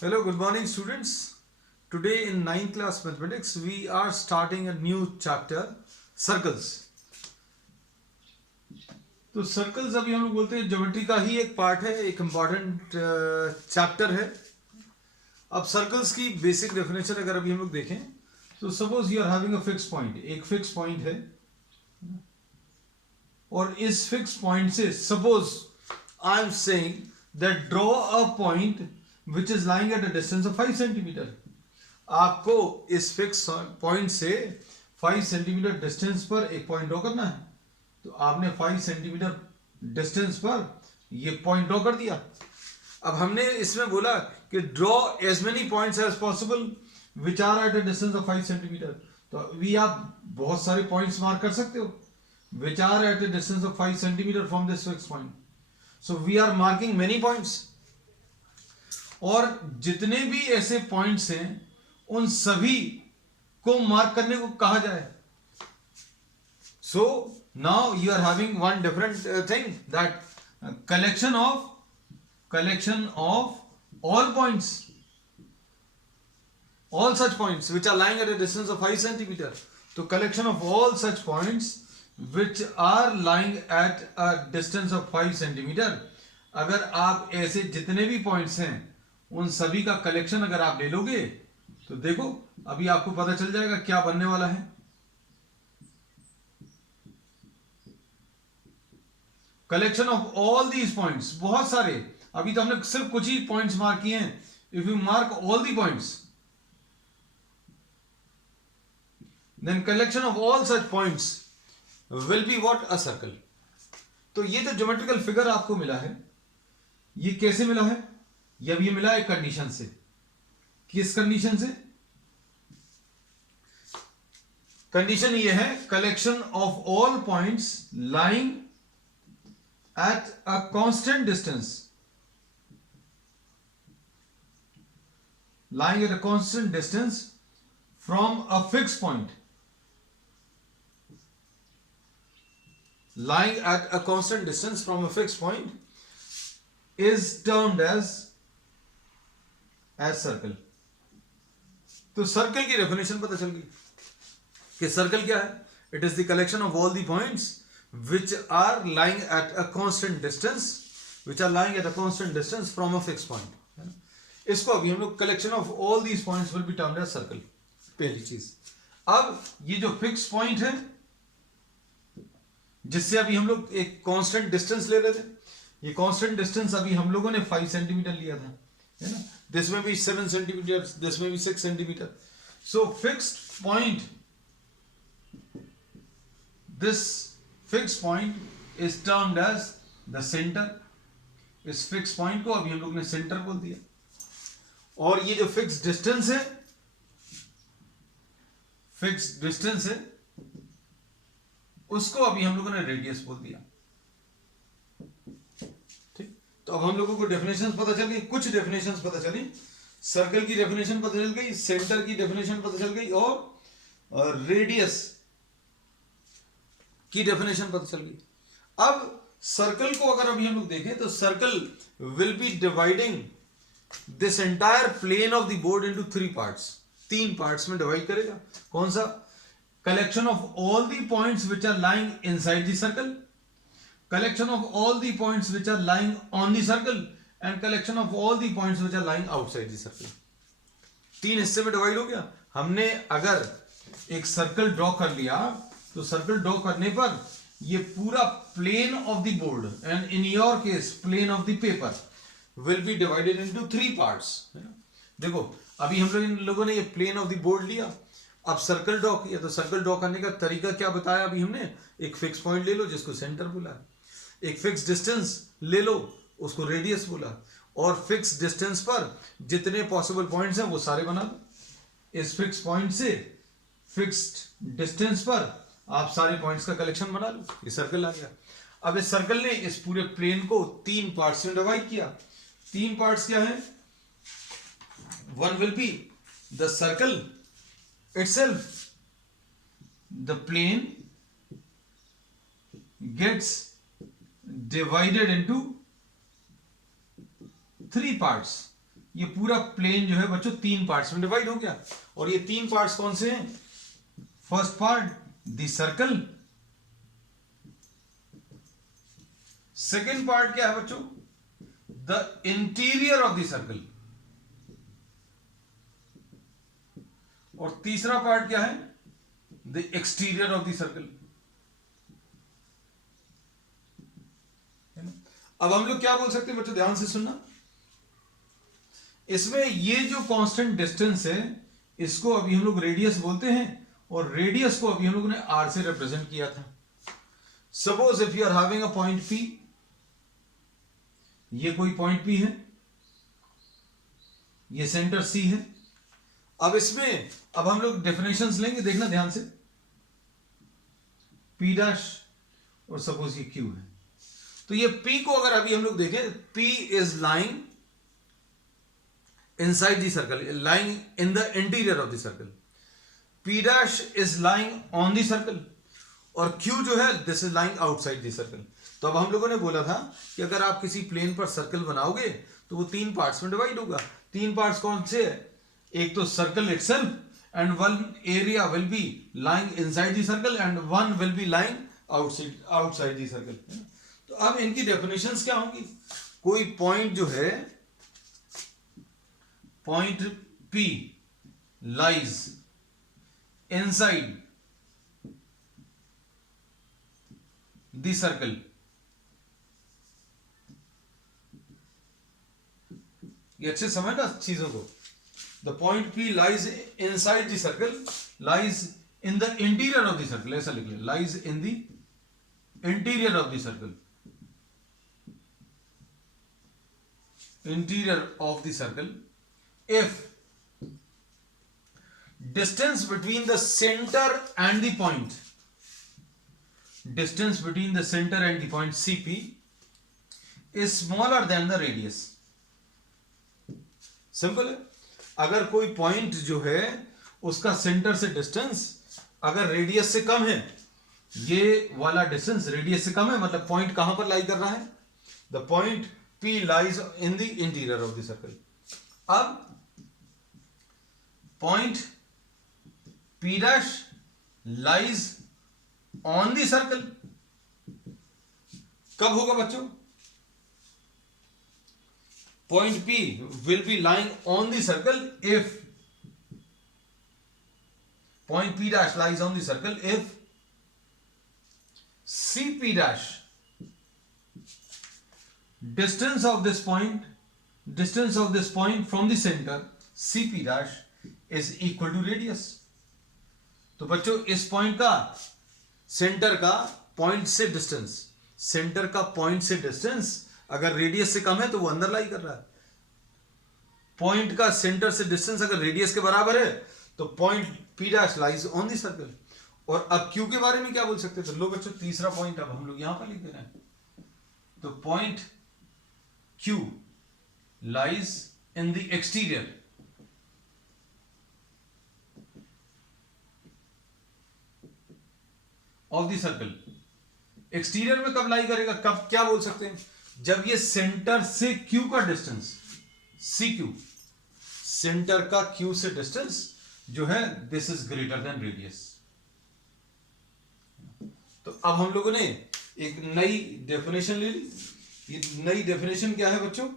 Hello, good morning, students. Today in 9th class mathematics, we are starting a new chapter, circles. तो circles अभी हम लोग बोलते हैं ज्योमेट्री का ही एक पार्ट है, एक इम्पॉर्टेंट चैप्टर है. अब सर्कल्स की बेसिक डेफिनेशन अगर अभी हम लोग देखें तो suppose you are having a fix point, एक फिक्स पॉइंट है और इस फिक्स पॉइंट से suppose I am saying that draw a point which is lying at a distance of 5 centimetre. आपको इस फिक्स पॉइंट से 5 सेंटीमीटर डिस्टेंस पर एक पॉइंट ड्रॉ करना है. तो आपने 5 सेंटीमीटर डिस्टेंस पर ये पॉइंट ड्रॉ कर दिया. अब हमने इसमें बोला कि draw as many points as possible which are at a distance of 5 centimetre. तो अभी आप बहुत सारे पॉइंट्स मार्क कर सकते हो which are at a distance of 5 centimeter from this fixed point. So we are marking many points. और जितने भी ऐसे पॉइंट्स हैं उन सभी को मार्क करने को कहा जाए. So now you are having one different thing, that collection of all points, all such points which are lying at a distance of 5 centimeter. So collection of all such points which are lying at a distance of 5 centimeter. अगर आप ऐसे जितने भी points हैं उन सभी का collection अगर आप ले लोगे तो देखो अभी आपको पता चल जाएगा क्या बनने वाला है. Collection of all these points, बहुत सारे, अभी तो हमने सिर्फ कुछ ही पॉइंट्स मार्क किए हैं. If you mark all the points then collection of all such points will be what, a circle. तो ये जो ज्योमेट्रिकल फिगर आपको मिला है ये कैसे मिला है? ये अब ये मिला है कंडीशन से. किस कंडीशन से? कंडीशन ये है collection of all points lying at a constant distance, lying at a constant distance from a fixed point, lying at a constant distance from a fixed point is termed as circle. तो circle की definition पता चल गई कि circle क्या है. It is the collection of all the points which are lying at a constant distance, which are lying at a constant distance from a fixed point. इसको अभी हम लोग collection of all these points will be termed as circle. पहली चीज. अब ये जो fix point है जिससे अभी हम लोग एक कांस्टेंट डिस्टेंस ले रहे थे, ये कांस्टेंट डिस्टेंस अभी हम लोगों ने 5 सेंटीमीटर लिया था, है ना. दिस में भी 7 सेंटीमीटर, दिस में भी 6 centimetre. So fixed point, this fixed point is termed as the centre. इस फिक्स पॉइंट को अभी हम लोग ने सेंटर बोल दिया. और ये जो फिक्स डिस्टेंस है, फिक्स डिस्टेंस है, उसको अभी हम लोगों ने रेडियस बोल दिया. ठीक. तो अब हम लोगों को डेफिनेशंस पता चल गई, कुछ डेफिनेशंस पता चली. सर्कल की डेफिनेशन पता चल गई, सेंटर की डेफिनेशन पता चल गई और रेडियस की डेफिनेशन पता चल गई. अब सर्कल को अगर अभी हम लोग देखें तो circle will be dividing this entire plane of the board into 3 parts. 3 parts में डिवाइड करेगा. कौन सा? Collection of all the points which are lying inside the circle, collection of all the points which are lying on the circle and collection of all the points which are lying outside the circle. 3 हिस्से में divide हो गया. हमने अगर एक circle draw कर लिया तो सर्कल ड्रॉ करने पर ये पूरा plane of the board and in your case plane of the paper will be divided into 3 parts. देखो अभी हम लोगों ने ये प्लेन ऑफ द बोर्ड लिया, अब सर्कल ड्रॉ किया. तो सर्कल ड्रॉ करने का तरीका क्या बताया अभी हमने? एक फिक्स पॉइंट ले लो जिसको सेंटर बोला, एक फिक्स डिस्टेंस ले लो उसको रेडियस बोला, और फिक्स डिस्टेंस पर जितने पॉसिबल पॉइंट्स हैं वो सारे बना लो. इस फिक्स पॉइंट से फिक्स्ड डिस्टेंस पर आप सारे पॉइंट्स का कलेक्शन बना लो. ये सर्कल आ गया. अब इस सर्कल ने इस पूरे प्लेन को 3 पार्ट्स में डिवाइड किया. 3 पार्ट्स क्या है? One will be the circle itself, the plane gets divided into 3 parts. ये पूरा प्लेन जो है बच्चों तीन पार्ट्स में डिवाइड हो गया, और ये तीन पार्ट्स कौन से हैं? First part the circle, second part क्या है बच्चों? The interior of the circle, और तीसरा पार्ट क्या है? The exterior of the circle. अब हम लोग क्या बोल सकते हैं बच्चों, ध्यान से सुनना। इसमें ये जो कांस्टेंट डिस्टेंस है इसको अभी हम लोग रेडियस बोलते हैं, और रेडियस को अभी हम लोगों ने आर से रिप्रेजेंट किया था। Suppose if you are having a point P, ये कोई पॉइंट पी है, ये सेंटर सी है। अब इसमें अब हम लोग डेफिनेशंस लेंगे, देखना ध्यान से। पी डैश और सपोज ये क्यू है, तो ये P को अगर अभी हम लोग देखें, P is lying inside the circle, lying in the interior of the circle. P dash is lying on the circle, और Q जो है this is lying outside the circle. तो अब हम लोगों ने बोला था कि अगर आप किसी प्लेन पर सर्कल बनाओगे तो वो तीन पार्ट्स में डिवाइड होगा। तीन पार्ट्स कौन से है? एक तो circle itself, and one area will be lying inside the circle and one will B lying outside the circle. तो अब इनकी डेफिनेशंस क्या होंगी? कोई पॉइंट जो है, point P lies inside the circle, ये अच्छे समझना चीजों को। The point P lies inside the circle, lies in the interior of the circle, ऐसा लिख ले, lies in the interior of the circle, interior of the circle, if distance between the center and the point, distance between the center and the point CP is smaller than the radius। Simple है, अगर कोई point जो है उसका centre से distance अगर radius से कम है, ये वाला डिस्टेंस रेडियस से कम है, मतलब पॉइंट कहां पर लाई कर रहा है? The point P lies in the interior of the circle। अब point P dash lies on the circle कब होगा बच्चों? Point P will be lying on the circle if point P dash lies on the circle if CP dash, distance of this point from the center CP dash is equal to radius। तो बच्चों इस point का centre का point से distance, centre का point से distance अगर radius से कम है तो वो अंदर लाई कर रहा है। पॉइंट का सेंटर से डिस्टेंस अगर रेडियस के बराबर है तो point P dash lies on the circle. और अब Q के बारे में क्या बोल सकते थे? लो बच्चों तीसरा पॉइंट अब हम लोग यहां पर लिख दे रहे हैं। तो point Q lies in the exterior of the circle। Exterior में कब लाई करेगा? कब क्या बोल सकते हैं? जब ये सेंटर से Q का डिस्टेंस CQ, सेंटर का Q से डिस्टेंस जो है this is greater then radius. तो अब हम लोगों ने एक नई डेफिनेशन ले ली। ये नई डेफिनेशन क्या है बच्चों?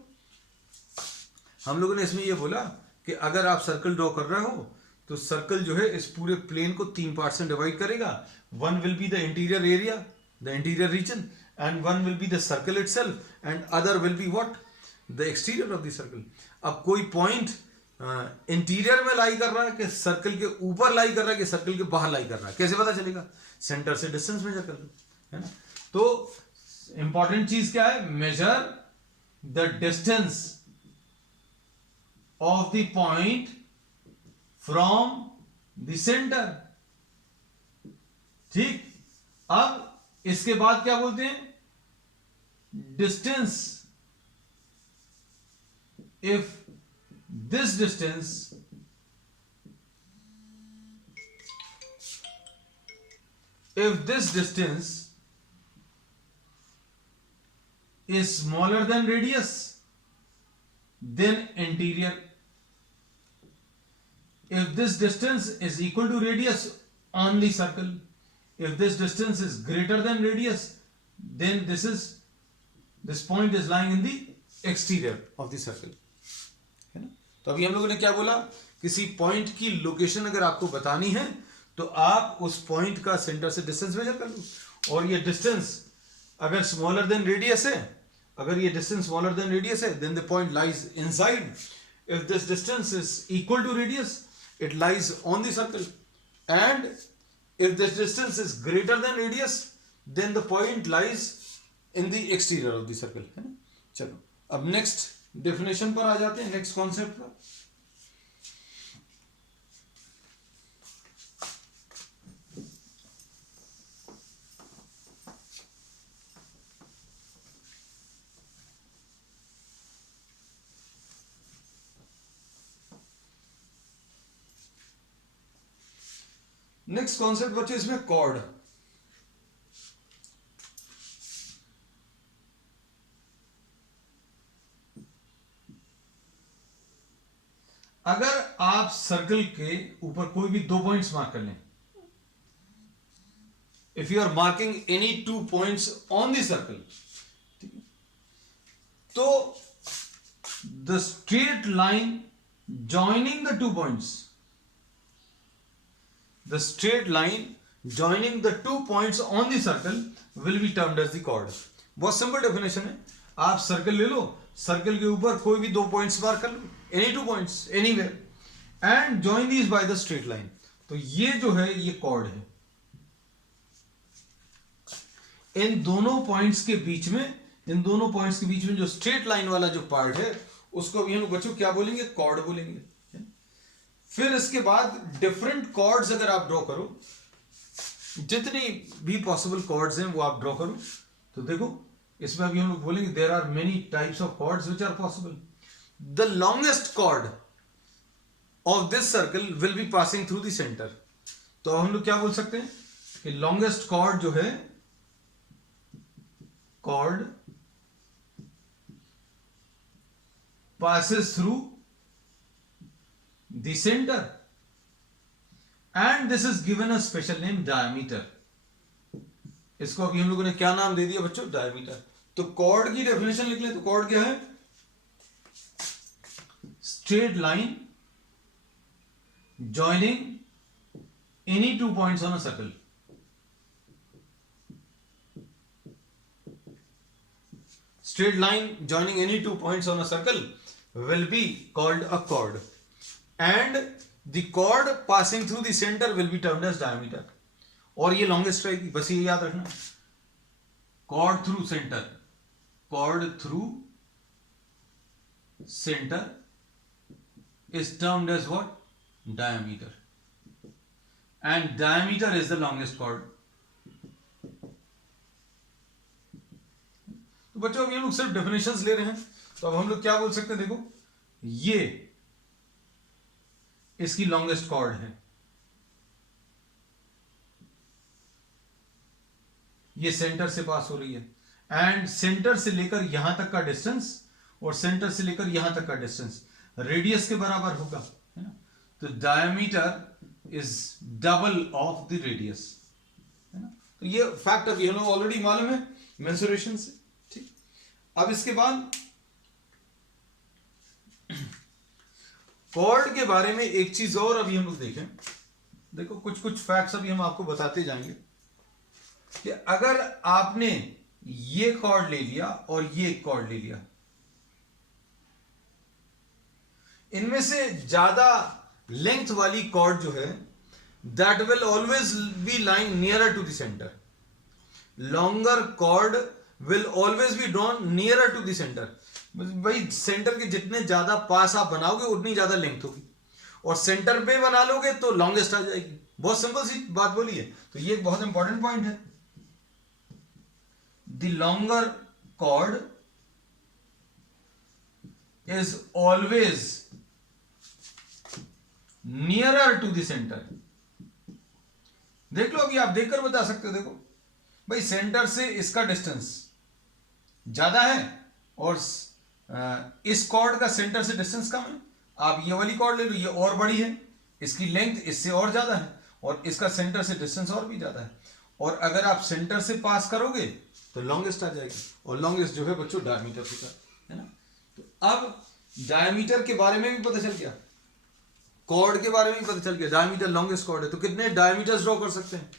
हम लोगों ने इसमें ये बोला कि अगर आप सर्कल ड्रॉ कर रहे हो तो सर्कल जो है इस पूरे प्लेन को तीन पार्ट्स में डिवाइड करेगा। One will be the interior area, the interior region, and one will be the circle itself, and other will be what? The exterior of the circle. अब कोई पॉइंट इंटीरियर में लाई कर रहा है कि सर्कल के ऊपर लाई कर रहा है कि सर्कल के बाहर लाई कर रहा है, कैसे पता चलेगा? सेंटर से डिस्टेंस मेजर कर लो, है ना। तो इंपॉर्टेंट चीज क्या है? Measure the distance of the point from the centre. ठीक, अब इसके बाद क्या बोलते हैं? Distance, if this distance is smaller than radius, then interior. If this distance is equal to radius on the circle, if this distance is greater than radius, then this point is lying in the exterior of the circle, है ना? तो अभी हम लोगों ने क्या बोला, किसी पॉइंट की लोकेशन अगर आपको बतानी है तो आप उस पॉइंट का सेंटर से डिस्टेंस मेजर कर लो, और ये डिस्टेंस अगर स्मॉलर देन रेडियस है, अगर ये डिस्टेंस स्मॉलर देन रेडियस है, then the point lies inside. If this distance is equal to radius, it lies on the circle, and if this distance is greater than radius, then the point lies in the exterior of the circle, है ना? चलो अब next definition पर आ जाते हैं, next concept पर. Next concept बच्चे इसमें कॉर्ड. अगर आप सर्कल के ऊपर कोई भी दो पॉइंट्स मार्क कर लें, if you are marking any 2 points on the circle, तो the straight line joining the 2 points, the straight line joining the 2 points on the circle will be termed as the chord. बहुत simple definition है. आप circle ले लो, circle के ऊपर कोई भी 2 points mark कर लो, any 2 points anywhere, and join these by the straight line. तो ये जो है ये chord है. इन दोनों पॉइंट्स के बीच में जो स्ट्रेट लाइन वाला जो पार्ट है, उसको अभी हम बच्चों क्या बोलेंगे, chord बोलेंगे. फिर इसके बाद डिफरेंट कॉर्ड्स अगर आप ड्रॉ करो, जितनी भी पॉसिबल कॉर्ड्स हैं वो आप ड्रॉ करो, तो देखो इसमें अभी हम लोग बोलेंगे there are many types of chords which are possible. The longest chord of this circle will be passing through the centre. तो हम लोग क्या बोल सकते हैं कि लॉन्गेस्ट कॉर्ड जो है, cord passes through the center, and this is given a special name, diameter. इसको अभी हम लोगों ने क्या नाम दे दिया बच्चों, डायमीटर. तो कॉर्ड की डेफिनेशन लिख लें, तो कॉर्ड क्या है, straight line joining any 2 points on a circle. Straight line joining any 2 points on a circle will be called a chord, and the chord passing through the center will be termed as diameter. और ये longest रहेगी, बस ये याद रखना, chord through center, chord through center is termed as what, diameter, and diameter is the longest chord. तो बच्चों अभी हम लोग सिर्फ डेफिनेशंस ले रहे हैं, तो अब हम लोग क्या बोल सकते हैं, देखो ये इसकी लॉन्गेस्ट कॉर्ड है, ये सेंटर से पास हो रही है, एंड सेंटर से लेकर यहां तक का डिस्टेंस और सेंटर से लेकर यहां तक का डिस्टेंस रेडियस के बराबर होगा, है ना. तो diameter is double of the radius, है ना. तो ये फैक्ट अभी हम लोग ऑलरेडी मालूम है मेंसुरेशन से. अब इसके बाद कॉर्ड के बारे में एक चीज और अभी हम लोग देखें. देखो कुछ फैक्ट्स अभी हम आपको बताते जाएंगे कि अगर आपने ये कॉर्ड ले लिया और ये कॉर्ड ले लिया, इनमें से ज्यादा लेंथ वाली कॉर्ड जो है, that will always be lying nearer to the centre. Longer chord will always be drawn nearer to the center. भाई सेंटर के जितने ज्यादा पास आप बनाओगे उतनी ज्यादा लेंथ होगी, और सेंटर पे बना लोगे तो लॉन्गेस्ट आ जाएगी. बहुत सिंपल सी बात बोली है. तो ये एक बहुत इंपॉर्टेंट पॉइंट है. The longer chord is always nearer to the centre. देख लो, अभी आप देखकर बता सकते हो. देखो भाई सेंटर से इसका डिस्टेंस ज्यादा है और इस कॉर्ड का सेंटर से डिस्टेंस कम है, आप ये वाली कॉर्ड ले लो, ये और बड़ी है, इसकी लेंथ इससे और ज्यादा है, और इसका सेंटर से डिस्टेंस और भी ज्यादा है, और अगर आप सेंटर से पास करोगे तो लॉन्गेस्ट आ जाएगी, और लॉन्गेस्ट जो है बच्चों डायमीटर होता है ना। तो अब डायमीटर के बारे में भी पता चल गया, कॉर्ड के बारे में भी पता चल गया, डायमीटर लॉन्गेस्ट कॉर्ड है, तो कितने डायमीटर्स ड्रॉ कर सकते हैं,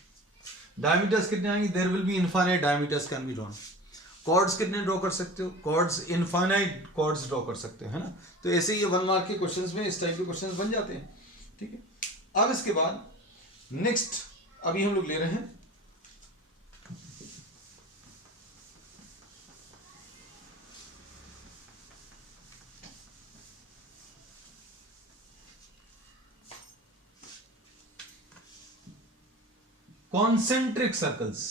डायमीटर्स कितने आएंगे, there will be infinite diameters can be drawn. Chords कितने ड्रॉ कर सकते हो, कॉर्ड्स इनफाइनाइट कॉर्ड्स ड्रॉ कर सकते हो, है ना। तो ऐसे ही 1 मार्क के क्वेश्चंस में इस टाइप के क्वेश्चंस बन जाते हैं, ठीक है। अब इसके बाद नेक्स्ट अभी हम लोग ले रहे हैं कॉन्सेंट्रिक सर्कल्स।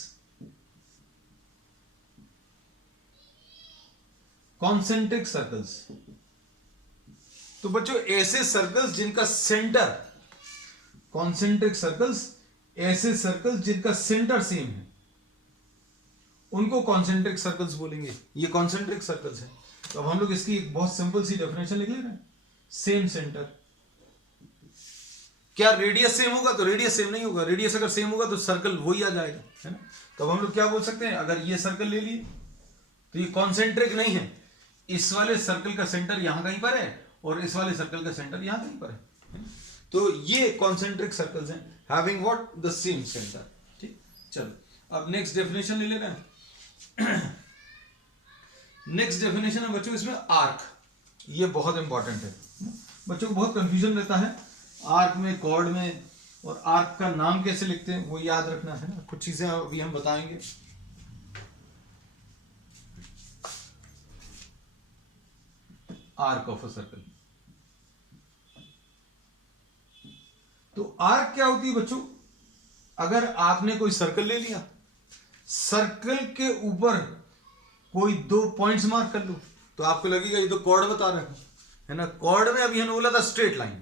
कॉन्सेंट्रिक सर्कल्स, तो बच्चों ऐसे सर्कल्स जिनका सेंटर, कॉन्सेंट्रिक सर्कल्स ऐसे सर्कल्स जिनका सेंटर सेम है, उनको कॉन्सेंट्रिक सर्कल्स बोलेंगे। ये कॉन्सेंट्रिक सर्कल्स हैं। तो अब हम लोग इसकी एक बहुत सिंपल सी डेफिनेशन लिख ले रहे हैं, सेम सेंटर। क्या रेडियस सेम होगा, तो रेडियस सेम नहीं होगा, रेडियस अगर सेम होगा तो सर्कल वही आ जाएगा, है ना। तो अब हम लोग क्या बोल सकते हैं, अगर ये सर्कल ले लिए तो ये कॉन्सेंट्रिक नहीं है, इस वाले सर्कल का सेंटर यहां कहीं पर है और इस वाले सर्कल का सेंटर यहां कहीं पर है, तो ये कॉन्सेंट्रिक सर्कल्स हैं, having what, the same centre. ठीक, चलो अब नेक्स्ट डेफिनेशन ले लेना है। नेक्स्ट डेफिनेशन है बच्चों इसमें आर्क, ये बहुत इंपॉर्टेंट है, बच्चों को बहुत कंफ्यूजन रहता है आर्क में, कॉर्ड में, और आर्क का नाम कैसे लिखते हैं वो याद रखना है ना, कुछ चीजें अभी हम बताएंगे। आर्क ऑफ अ सर्कल, तो आर्क क्या होती है बच्चों, अगर आपने कोई सर्कल ले लिया, सर्कल के ऊपर कोई 2 पॉइंट्स मार्क कर लो, तो आपको लगेगा ये तो कॉर्ड बता रहा है ना। कॉर्ड में अभी हमने बोला था स्ट्रेट लाइन,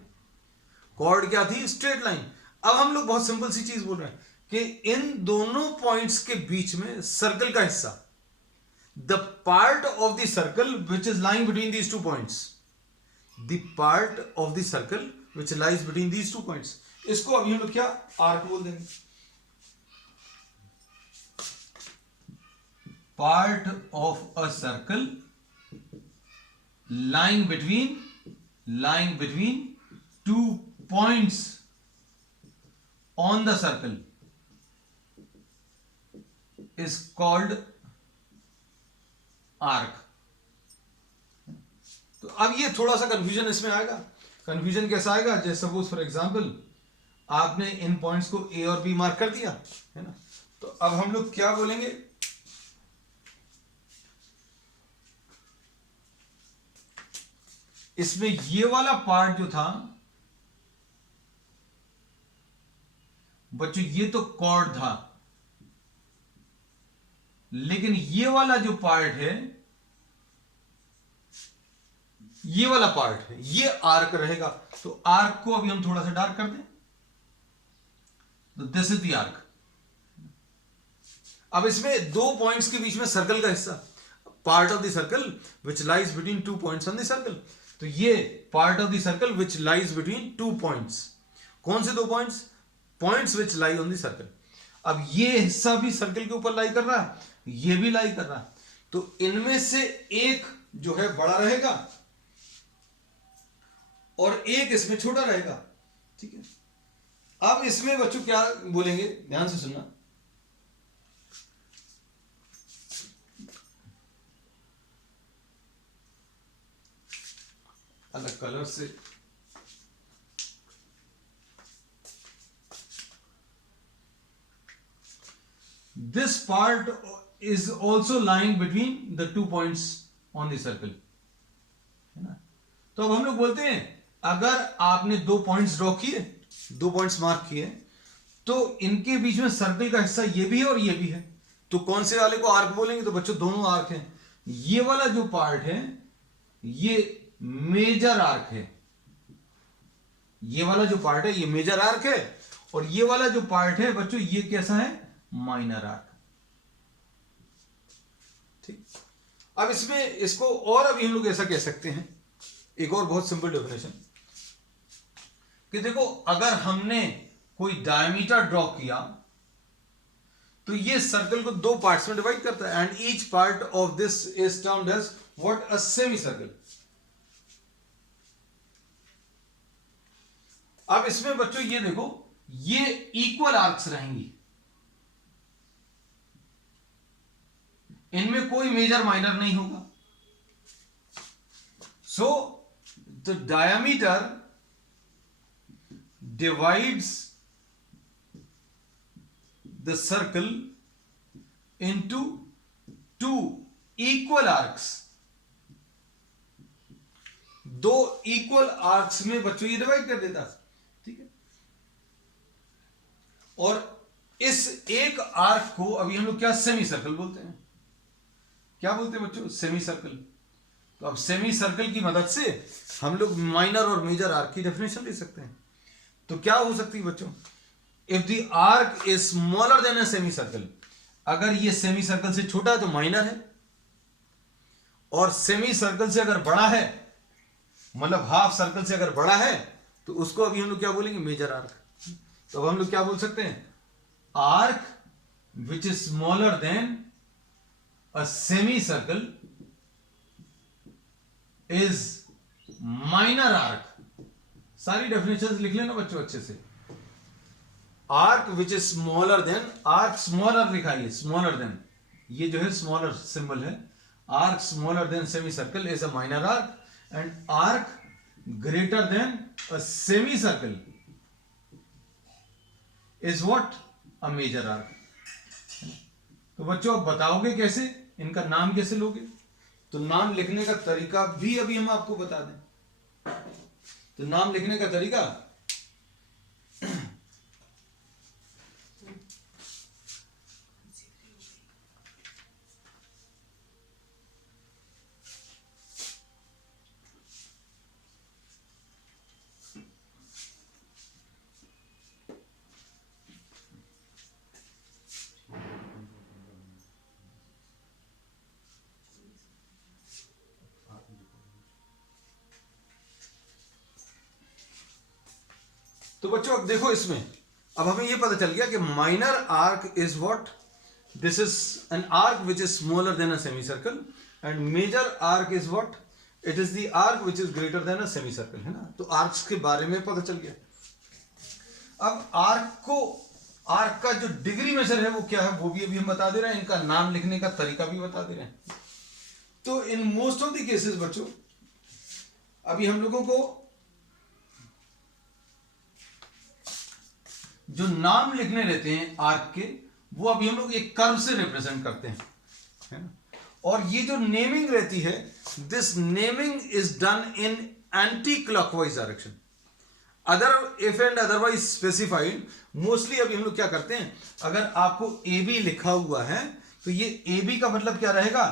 कॉर्ड क्या थी, स्ट्रेट लाइन। अब हम लोग बहुत सिंपल सी चीज बोल रहे हैं कि इन दोनों पॉइंट्स के बीच में सर्कल का हिस्सा, the part of the circle which is lying between these 2 points, the part of the circle which lies between these 2 points, इसको अभी हम लोग क्या आर्क बोल देंगे। Part of a circle lying between 2 points on the circle is called arc। तो अब ये थोड़ा सा कंफ्यूजन इसमें आएगा। कंफ्यूजन कैसा आएगा, जैसे सपोज फॉर एग्जांपल आपने इन पॉइंट्स को ए और बी मार्क कर दिया, है ना। तो अब हम लोग क्या बोलेंगे, इसमें ये वाला पार्ट जो था बच्चों, ये तो कॉर्ड था, लेकिन ये वाला जो पार्ट है, ये वाला पार्ट है, ये आर्क रहेगा। तो आर्क को अभी हम थोड़ा सा डार्क कर दें, तो दिस इज द आर्क। अब इसमें 2 पॉइंट्स के बीच में सर्कल का हिस्सा, part of the circle which lies between 2 points on the circle, तो ये part of the circle which lies between 2 points, कौन से 2 points, points which lie on the circle. अब ये हिस्सा भी सर्कल के ऊपर लाई कर रहा है, ये भी लाई कर रहा है, तो इनमें से एक जो है बड़ा रहेगा और एक इसमें छोटा रहेगा, ठीक है। अब इसमें बच्चों क्या बोलेंगे, ध्यान से सुनना, अलग कलर से, this part is also lying between the 2 points on the circle, है ना। तो अब हम लोग बोलते हैं अगर आपने 2 पॉइंट्स ड्रॉ किए, 2 पॉइंट्स मार्क किए, तो इनके बीच में सर्कल का हिस्सा ये भी है और ये भी है, तो कौन से वाले को आर्क बोलेंगे, तो बच्चों दोनों आर्क हैं। ये वाला जो पार्ट है ये मेजर आर्क है, ये वाला जो पार्ट है ये मेजर आर्क है, और ये वाला जो पार्ट है बच्चों ये कैसा है, माइनर आर्क। ठीक, अब इसमें इसको और अभी हम लोग ऐसा कह सकते हैं, एक और बहुत सिंपल डेफिनेशन, कि देखो अगर हमने कोई डायमीटर ड्रॉ किया तो ये सर्कल को दो पार्ट्स में डिवाइड करता है, and each part of this is termed as what, a semi circle. अब इसमें बच्चों ये देखो, ये इक्वल आर्क्स रहेंगी, इनमें कोई मेजर माइनर नहीं होगा। So the diameter divides the circle into two equal arcs. दो इक्वल आर्क्स में बच्चों ये डिवाइड कर देता, ठीक है। और इस एक आर्क को अभी हम लोग क्या सेमी सर्कल बोलते हैं, क्या बोलते हैं बच्चों, सेमी सर्कल। तो अब सेमी सर्कल की मदद से हम लोग माइनर और मेजर आर्क की डेफिनेशन दे सकते हैं। तो क्या हो सकती है बच्चों, if the arc is smaller than a semi circle, अगर ये सेमी सर्कल से छोटा है तो माइनर है, और सेमी सर्कल से अगर बड़ा है, मतलब हाफ सर्कल से अगर बड़ा है, तो उसको अभी हम लोग क्या बोलेंगे, मेजर आर्क। तो अब हम लोग क्या बोल सकते हैं, arc which is smaller than a semi circle is minor arc. सारी डेफिनेशंस लिख लेना बच्चों अच्छे से। Arc which is smaller than, arc smaller लिखा है, स्मॉलर देन, ये जो है स्मॉलर सिंबल है, arc smaller than semi circle is a minor arc, and arc greater than a semi circle is what, a major arc. तो बच्चों अब बताओगे कैसे, इनका नाम कैसे लोगे? तो नाम लिखने का तरीका भी अभी हम आपको बता दें। तो नाम लिखने का तरीका, तो बच्चों अब देखो इसमें, अब हमें यह पता चल गया कि minor arc is what, this is an arc which is smaller than a semi circle, and major arc is what, it is the arc which is greater than a semi circle, है ना। तो arcs के बारे में पता चल गया। अब आर्क का जो डिग्री मेजर है वो क्या है, वो भी अभी हम बता दे रहे हैं, इनका नाम लिखने का तरीका भी बता दे रहे हैं। तो in most of the cases बच्चों, अभी हम लोगों को जो नाम लिखने रहते हैं आर्क के, वो अभी हम लोग एक कर्व से रिप्रेजेंट करते हैं, है ना। और ये जो नेमिंग रहती है, this naming is done in anti clockwise direction, other if and otherwise specified. Mostly अभी हम लोग क्या करते हैं, अगर आपको ए बी लिखा हुआ है तो ये ए बी का मतलब क्या रहेगा,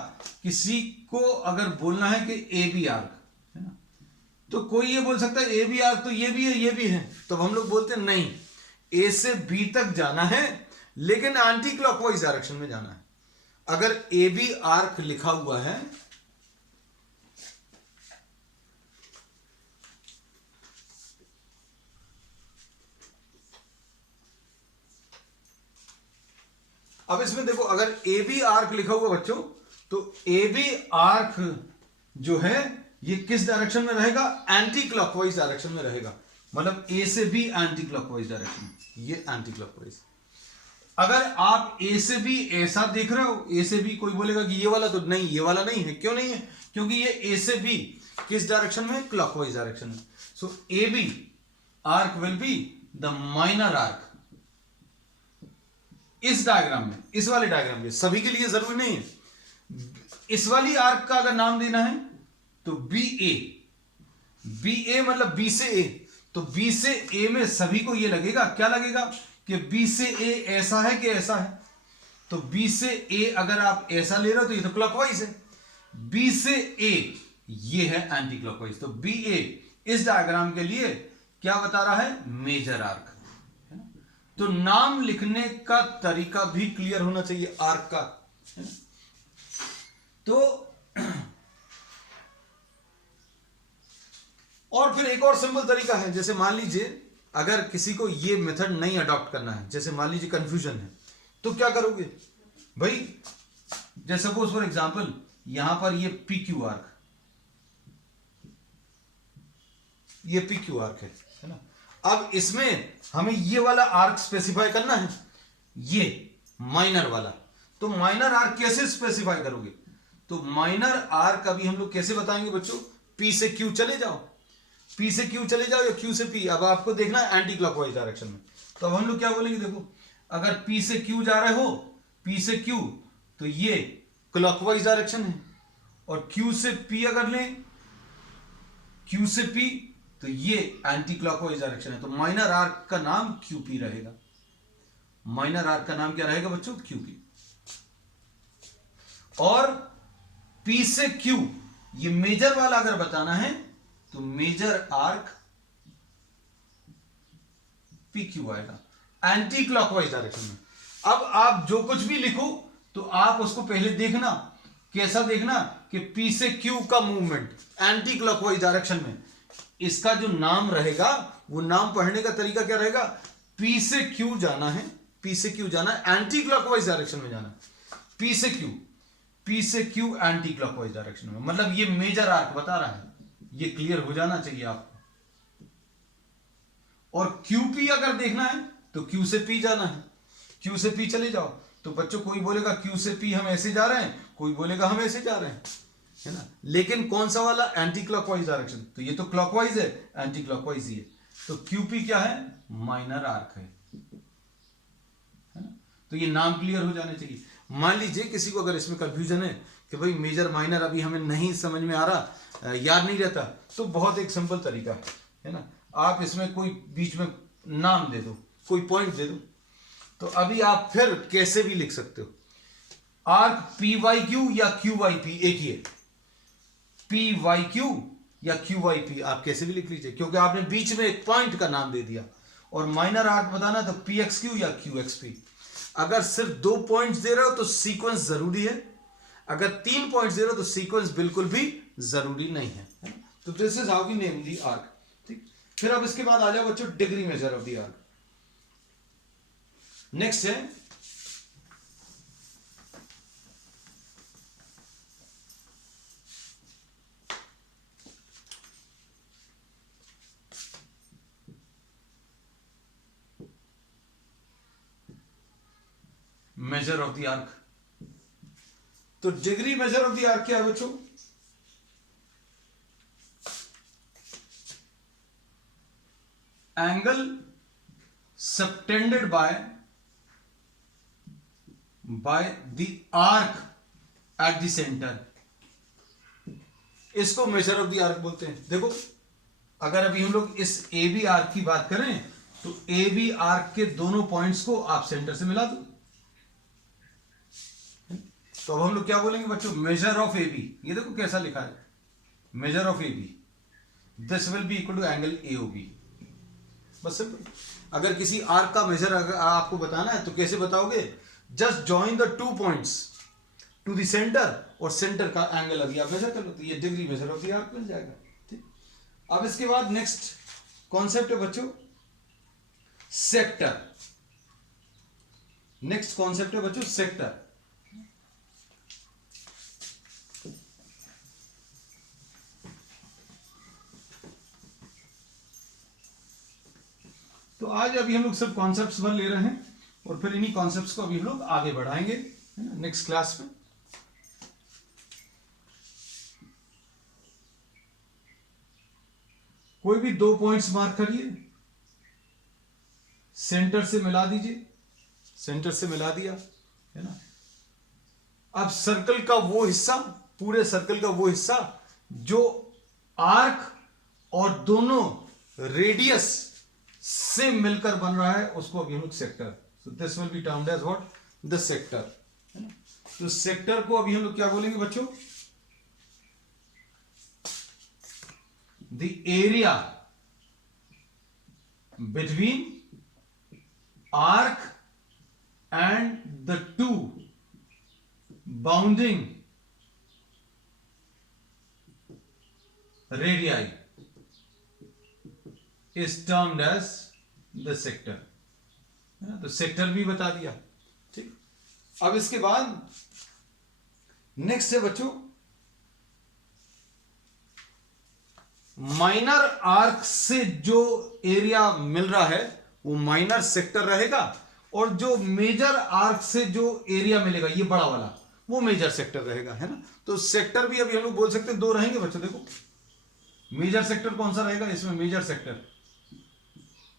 किसी को अगर बोलना है कि ए बी आर्क, है ना, तो कोई ये बोल सकता है ए बी आर्क तो ये भी है, ये भी है, तो हम लोग बोलते हैं नहीं, ए से बी तक जाना है लेकिन एंटी क्लॉकवाइज डायरेक्शन में जाना है। अगर ए बी आर्क लिखा हुआ है, अब इसमें देखो अगर ए बी आर्क लिखा हुआ बच्चों, तो ए बी आर्क जो है ये किस डायरेक्शन में रहेगा, एंटी क्लॉकवाइज डायरेक्शन में रहेगा। मतलब ए से बी एंटी क्लॉकवाइज डायरेक्शन, ये एंटी क्लॉकवाइज। अगर आप ए से बी ऐसा देख रहे हो, ए से बी, कोई बोलेगा कि ये वाला, तो नहीं, ये वाला नहीं है। क्यों नहीं है? क्योंकि ये ए से बी किस डायरेक्शन में, क्लॉकवाइज डायरेक्शन में। So A B arc will be the minor arc. इस डायग्राम में, इस वाले डायग्राम में, सभी के लिए जरूरी नहीं है। इस वाली आर्क का अगर नाम देना है तो बी ए, बी ए मतलब बी से ए, तो बी से ए में सभी को ये लगेगा, क्या लगेगा कि बी से ए ऐसा है कि ऐसा है। तो बी से ए अगर आप ऐसा ले रहे हो तो ये तो क्लॉकवाइज है, बी से ए ये है एंटी क्लॉकवाइज। तो बी ए इस डायग्राम के लिए क्या बता रहा है, मेजर आर्क। तो नाम लिखने का तरीका भी क्लियर होना चाहिए आर्क का, है ना? तो और फिर एक और सिंपल तरीका है, जैसे मान लीजिए अगर किसी को ये मेथड नहीं अडॉप्ट करना है, जैसे मान लीजिए कंफ्यूजन है, तो क्या करोगे भाई, जैसे सपोज फॉर एग्जांपल यहां पर ये पी क्यू आर्क, ये पी क्यू आर्क है ना। अब इसमें हमें ये वाला आर्क स्पेसिफाई करना है, ये माइनर वाला। तो माइनर आर्क कैसे स्पेसिफाई करोगे, तो माइनर आर्क अभी हम लोग कैसे बताएंगे बच्चों, पी से क्यू चले जाओ, पी से क्यू चले जाओ या क्यू से पी। अब आपको देखना है एंटी क्लॉकवाइज डायरेक्शन में, तो अब हम लोग क्या बोलेंगे, देखो अगर पी से क्यू जा रहे हो, पी से क्यू, तो ये क्लॉकवाइज डायरेक्शन है, और क्यू से पी अगर लें, क्यू से पी, तो ये एंटी क्लॉकवाइज डायरेक्शन है। तो माइनर आर्क का नाम क्यूपी रहेगा, माइनर आर्क का नाम क्या रहेगा बच्चों, क्यूपी। और पी से क्यू, ये मेजर वाला अगर बताना है तो मेजर आर्क पी क्यू आएगा एंटी क्लॉकवाइज डायरेक्शन में। अब आप जो कुछ भी लिखो तो आप उसको पहले देखना, कैसा देखना कि पी से क्यू का मूवमेंट एंटी क्लॉकवाइज डायरेक्शन में, इसका जो नाम रहेगा वो नाम पढ़ने का तरीका क्या रहेगा, पी से क्यू जाना है, पी से क्यू जाना है, एंटी क्लॉकवाइज डायरेक्शन में जाना, पी से क्यू, पी से क्यू एंटी क्लॉकवाइज डायरेक्शन में, मतलब ये मेजर आर्क बता रहा है, ये क्लियर हो जाना चाहिए आपको। और क्यूपी अगर देखना है तो क्यू से पी जाना है, क्यू से पी चले जाओ। तो बच्चों कोई बोलेगा क्यू से पी हम ऐसे जा रहे हैं, कोई बोलेगा हम ऐसे जा रहे हैं, है ना। लेकिन कौन सा वाला, एंटी क्लॉकवाइज डायरेक्शन, तो ये तो क्लॉकवाइज है, एंटी क्लॉकवाइज ही है। तो क्यूपी क्या है, माइनर आर्क है ना। तो ये नाम क्लियर हो जाने चाहिए। मान लीजिए किसी को अगर इसमें कंफ्यूजन है कि भाई मेजर माइनर अभी हमें नहीं समझ में आ रहा, याद नहीं रहता, तो बहुत एक सिंपल तरीका है ना, आप इसमें कोई बीच में नाम दे दो, कोई पॉइंट दे दो, तो अभी आप फिर कैसे भी लिख सकते हो, आर्क पी वाई क्यू या क्यू वाई पी, एक ही है, पी वाई क्यू या क्यू वाई पी, आप कैसे भी लिख लीजिए, क्योंकि आपने बीच में एक पॉइंट का नाम दे दिया। और माइनर आर्क बताना तो पी एक्स क्यू या क्यू एक्स पी। अगर सिर्फ 2 पॉइंट्स दे रहे हो तो सीक्वेंस जरूरी है, अगर 3 पॉइंट्स दे रहे हो तो सीक्वेंस बिल्कुल भी जरूरी नहीं है। तो this is how we name the arc. ठीक, फिर अब इसके बाद आ जाओ बच्चों degree measure of the arc. Next है मेजर ऑफ द आर्क। तो degree measure of the arc क्या है बच्चों, angle subtended by the arc at the centre, इसको मेजर ऑफ द आर्क बोलते हैं। देखो अगर अभी हम लोग इस ए बी आर्क की बात करें तो ए बी आर्क के दोनों पॉइंट्स को आप सेंटर से मिला दो, तो अब हम लोग क्या बोलेंगे बच्चों, मेजर ऑफ ए बी। ये देखो कैसा लिखा है, measure of A B, this will be equal to angle A O B. बस सिंपल। अगर किसी आर्क का मेजर अगर आपको बताना है तो कैसे बताओगे, just join the 2 points to the center, और सेंटर का एंगल अभी आप मेजर कर लो, तो ये degree measure of the arc मिल जाएगा। ठीक, अब इसके बाद नेक्स्ट कॉन्सेप्ट है बच्चों सेक्टर। नेक्स्ट कॉन्सेप्ट है बच्चों सेक्टर। तो आज अभी हम लोग सब कॉन्सेप्ट्स भर ले रहे हैं और फिर इन्हीं कॉन्सेप्ट्स को अभी हम लोग आगे बढ़ाएंगे नेक्स्ट क्लास में। कोई भी 2 पॉइंट्स मार्क करिए, सेंटर से मिला दीजिए, सेंटर से मिला दिया है ना। अब सर्कल का वो हिस्सा, पूरे सर्कल का वो हिस्सा जो आर्क और दोनों रेडियस से मिलकर बन रहा है उसको अभी हम लोग sector, so this will be termed as what, the sector, है ना। तो सेक्टर को अभी हम लोग क्या बोलेंगे बच्चों, the area between arc and the two bounding radii is termed as the sector, है ना? तो सेक्टर भी बता दिया। ठीक, अब इसके बाद नेक्स्ट है बच्चों माइनर आर्क से जो एरिया मिल रहा है वो माइनर सेक्टर रहेगा, और जो मेजर आर्क से जो एरिया मिलेगा ये बड़ा वाला वो मेजर सेक्टर रहेगा, है ना? तो सेक्टर भी अभी हम लोग बोल सकते हैं दो रहेंगे बच्चों। देखो मेजर सेक्टर कौन सा रहेगा इसमें, मेजर सेक्टर,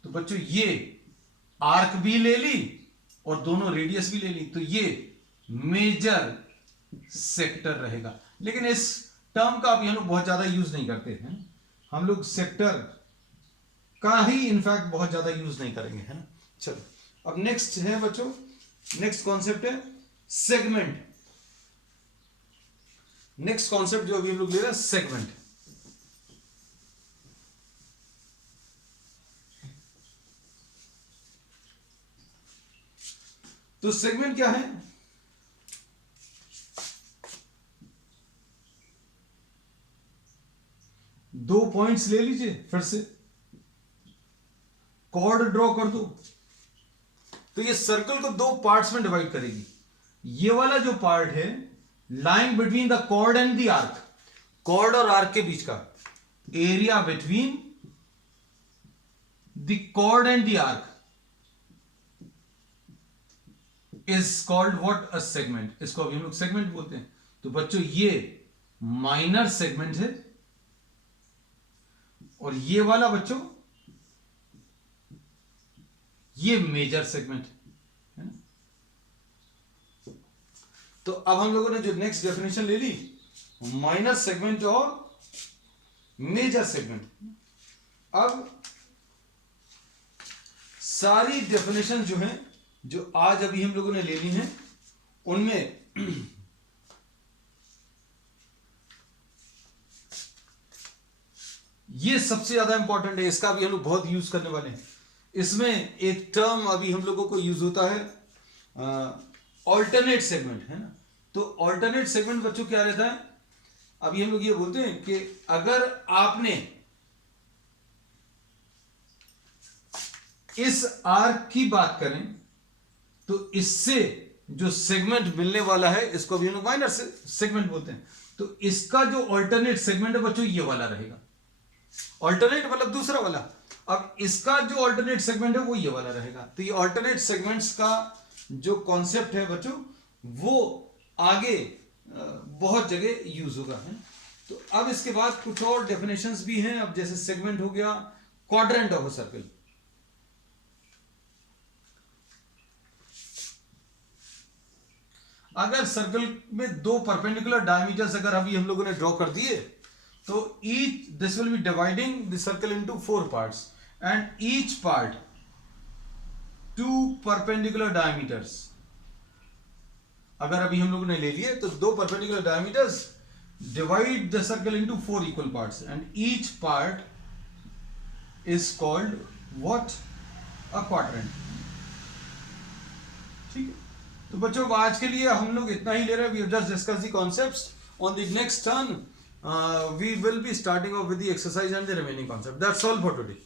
तो बच्चों ये आर्क भी ले ली और दोनों रेडियस भी ले ली, तो ये मेजर सेक्टर रहेगा। लेकिन इस टर्म का अभी हम लोग बहुत ज्यादा यूज नहीं करते हैं, हम लोग सेक्टर का ही इनफैक्ट बहुत ज्यादा यूज नहीं करेंगे, है ना? चलो अब नेक्स्ट है बच्चों, नेक्स्ट कॉन्सेप्ट है सेगमेंट। नेक्स्ट कॉन्सेप्ट जो अभी हम लोग ले रहे हैं सेगमेंट। तो सेगमेंट क्या है? दो पॉइंट्स ले लीजिए, फिर से कॉर्ड ड्रॉ कर दो, तो ये सर्कल को दो पार्ट्स में डिवाइड करेगी। ये वाला जो पार्ट है lying between the chord and the arc, chord और आर्क के बीच का area between the chord and the arc is called what, a segment. इसको अभी हम लोग सेगमेंट बोलते हैं। तो बच्चों ये माइनर सेगमेंट है, और ये वाला बच्चों ये मेजर सेगमेंट है ना? तो अब हम लोगों ने जो नेक्स्ट डेफिनेशन ले ली माइनर सेगमेंट और मेजर सेगमेंट। अब सारी डेफिनेशन जो है जो आज अभी हम लोगों ने ले ली हैं उनमें ये सबसे ज्यादा इंपॉर्टेंट है, इसका भी हम लोग बहुत यूज करने वाले हैं। इसमें एक टर्म अभी हम लोगों को यूज होता है ऑल्टरनेट सेगमेंट, है ना? तो ऑल्टरनेट सेगमेंट बच्चों क्या रहता है, अभी हम लोग ये बोलते हैं कि अगर आपने इस आर्क की बात करें तो इससे जो सेगमेंट मिलने वाला है इसको अभी हम लोग माइनर सेगमेंट बोलते हैं। तो इसका जो ऑल्टरनेट सेगमेंट है बच्चों ये वाला रहेगा। ऑल्टरनेट मतलब दूसरा वाला। अब इसका जो ऑल्टरनेट सेगमेंट है वो ये वाला रहेगा। तो ये ऑल्टरनेट सेगमेंट्स का जो कॉन्सेप्ट है बच्चों वो आगे बहुत जगह यूज होगा, है। तो अब इसके बाद कुछ और डेफिनेशंस भी हैं। अब जैसे सेगमेंट हो गया, क्वाड्रेंट ऑफ अ सर्कल। अगर सर्कल में दो परपेंडिकुलर डायमीटर्स अगर अभी हम लोगों ने ड्रॉ कर दिए तो each this will be dividing the circle into 4 parts and each part 2 perpendicular diameters. अगर अभी हम लोगों ने ले लिए तो 2 perpendicular diameters divide the circle into 4 equal parts and each part is called what, a quadrant. ठीक है, तो बच्चों आज के लिए हम लोग इतना ही ले रहे हैं। We have just discuss the concepts. On the next turn we will be starting off with the exercise and the remaining concept. That's all for today.